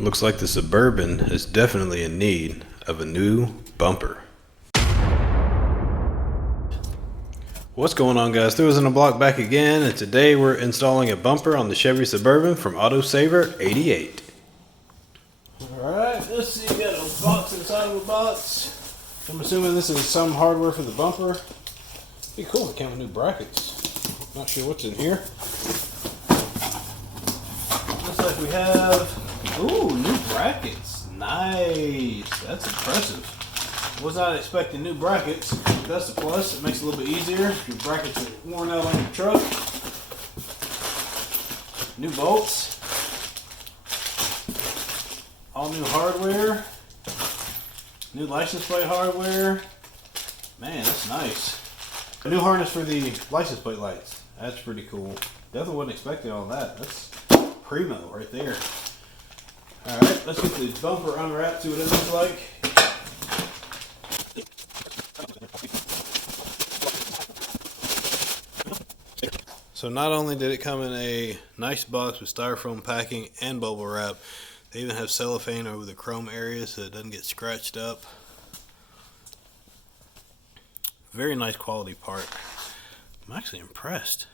Looks like the Suburban is definitely in need of a new bumper. What's going on, guys? Threw us in the block back again, and today we're installing a bumper on the Chevy Suburban from Autosaver 88. Alright, let's see, we got a box inside of a box. I'm assuming this is some hardware for the bumper. Be cool if it came with new brackets. Not sure what's in here. Looks like we have, ooh, new brackets. Nice. That's impressive. Was not expecting new brackets. That's a plus. It makes it a little bit easier. Your brackets are worn out on your truck. New bolts. All new hardware. New license plate hardware. Man, that's nice. A new harness for the license plate lights. That's pretty cool. Definitely wasn't expecting all that. That's primo right there. Alright, let's get the bumper unwrapped, see what it looks like. So not only did it come in a nice box with styrofoam packing and bubble wrap, they even have cellophane over the chrome areas so it doesn't get scratched up. Very nice quality part. I'm actually impressed.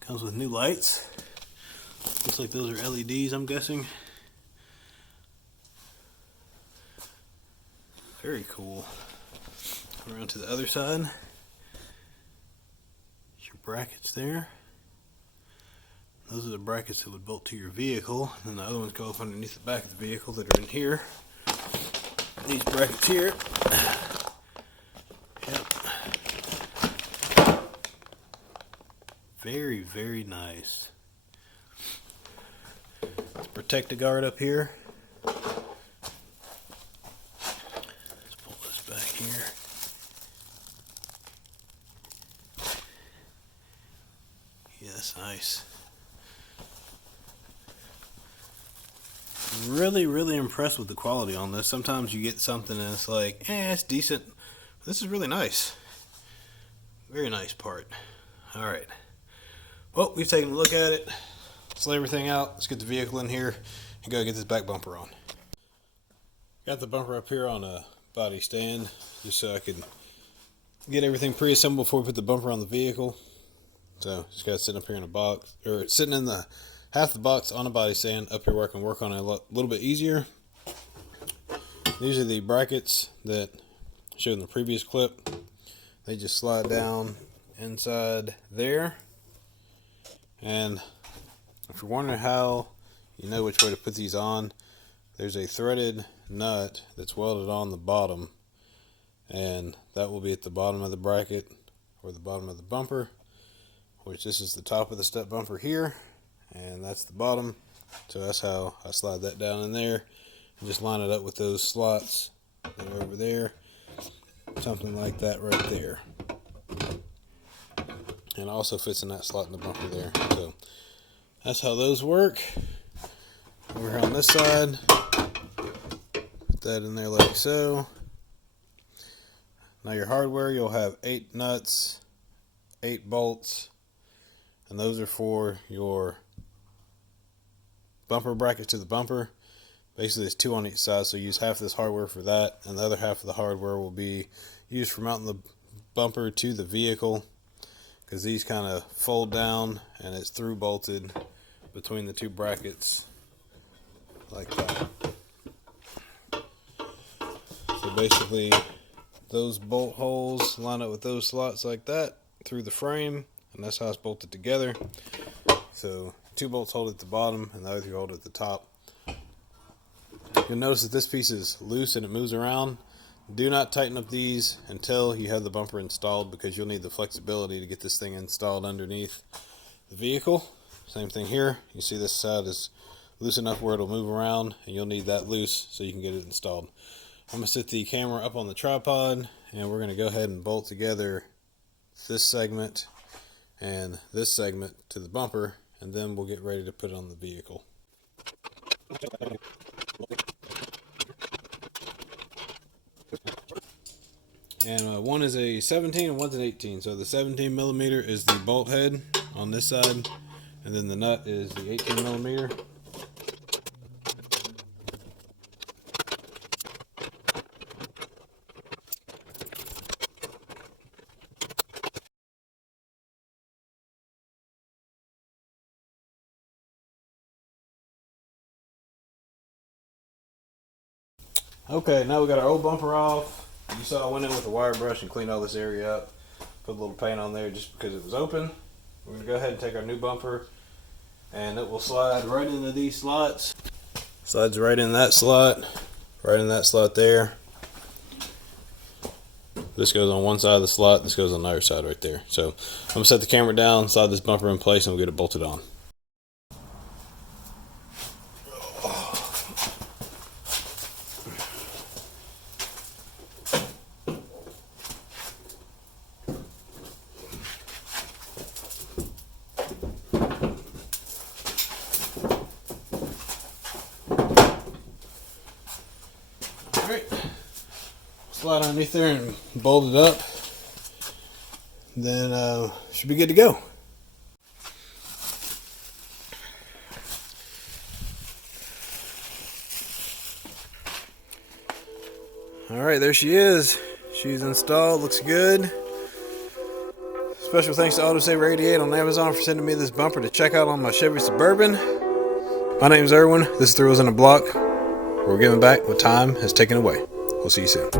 Comes with new lights. Looks like those are LEDs, I'm guessing. Very cool. Around to the other side. Your brackets there. Those are the brackets that would bolt to your vehicle, and the other ones go up underneath the back of the vehicle that are in here. These brackets here. Yep. Very, very nice. Let's protect the guard up here. Let's pull this back here. Yeah, that's nice. Really impressed with the quality on this. Sometimes you get something and it's like, it's decent. This is really nice. Very nice part. Alright. Well, we've taken a look at it. Let's lay everything out. Let's get the vehicle in here and go get this back bumper on. Got the bumper up here on a body stand just so I could get everything pre-assembled before we put the bumper on the vehicle. So just got it sitting up here in a box, or it's sitting in the half the box on a body stand up here where I can work on it a little bit easier. These are the brackets that I showed in the previous clip. They just slide down inside there. And if you're wondering how you know which way to put these on, there's a threaded nut that's welded on the bottom, and that will be at the bottom of the bracket or the bottom of the bumper, which this is the top of the step bumper here, and that's the bottom. So that's how I slide that down in there and just line it up with those slots that are over there, something like that right there. And it also fits in that slot in the bumper there. So that's how those work. Over here on this side, put that in there like so. Now your hardware, you'll have 8 nuts, 8 bolts, and those are for your bumper bracket to the bumper. Basically there's 2 on each side, so use half of this hardware for that, and the other half of the hardware will be used for mounting the bumper to the vehicle, because these kind of fold down and it's through bolted between the 2 brackets like that. So basically those bolt holes line up with those slots like that through the frame, and that's how it's bolted together. So 2 bolts hold at the bottom and the other 2 hold at the top. You'll notice that this piece is loose and it moves around. Do not tighten up these until you have the bumper installed, because you'll need the flexibility to get this thing installed underneath the vehicle. Same thing here. You see this side is loose enough where it'll move around, and you'll need that loose so you can get it installed. I'm going to set the camera up on the tripod, and we're going to go ahead and bolt together this segment and this segment to the bumper, and then we'll get ready to put it on the vehicle. And one is a 17 and one's an 18. So the 17 millimeter is the bolt head on this side, and then the nut is the 18 millimeter. Okay, now we got our old bumper off. You saw I went in with a wire brush and cleaned all this area up. Put a little paint on there just because it was open. We're going to go ahead and take our new bumper, and it will slide right into these slots. Slides right in that slot, right in that slot there. This goes on one side of the slot, this goes on the other side right there. So I'm going to set the camera down, slide this bumper in place, and we'll get it bolted on. Slide underneath there and bolt it up, then should be good to go. Alright, there she is. She's installed, looks good. Special thanks to Autosaver 88 on Amazon for sending me this bumper to check out on my Chevy Suburban. My name is Erwin. This is Thrills in a Block. We're giving back what time has taken away. We'll see you soon.